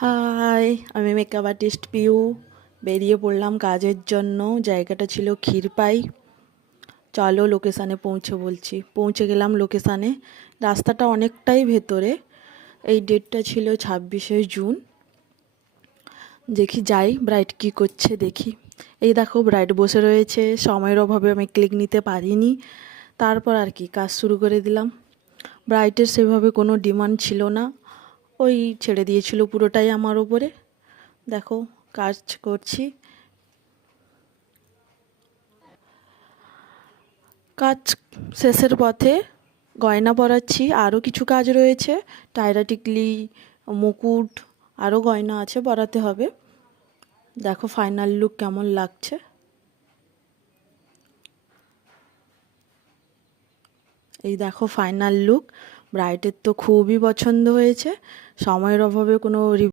High, আমি makeup artist Piu. বেরিয়ে পড়লাম কাজের জন্য। জায়গাটা ছিল ক্ষীরপাই। চলো লোকেশানে পৌঁছে গেলাম লোকেশানে। রাস্তাটা অনেকটাই ভেতরে। এই ডেটটা ছিল 26শে জুন। দেখি যাই ব্রাইড কি করছে দেখি। এই দেখো ব্রাইড বসে রয়েছে। সময়ের অভাবে আমি ক্লিক নিতে পারিনি। তারপর আর কি কাজ শুরু করে দিলাম। ব্রাইডের সেভাবে কোনো ডিমান্ড ছিল না, ওই ছেড়ে দিয়েছিল পুরোটাই আমার ওপরে। দেখো কাজ করছি। কাজ শেষের পথে, গয়না পরাচ্ছি। আরও কিছু কাজ রয়েছে, টায়রা টিকলি, মুকুট, আরও গয়না আছে পরাতে হবে। দেখো ফাইনাল লুক কেমন লাগছে। এই দেখো ফাইনাল লুক। ব্রাইডের তো খুবই পছন্দ হয়েছে। সময়ের অভাবে কোনো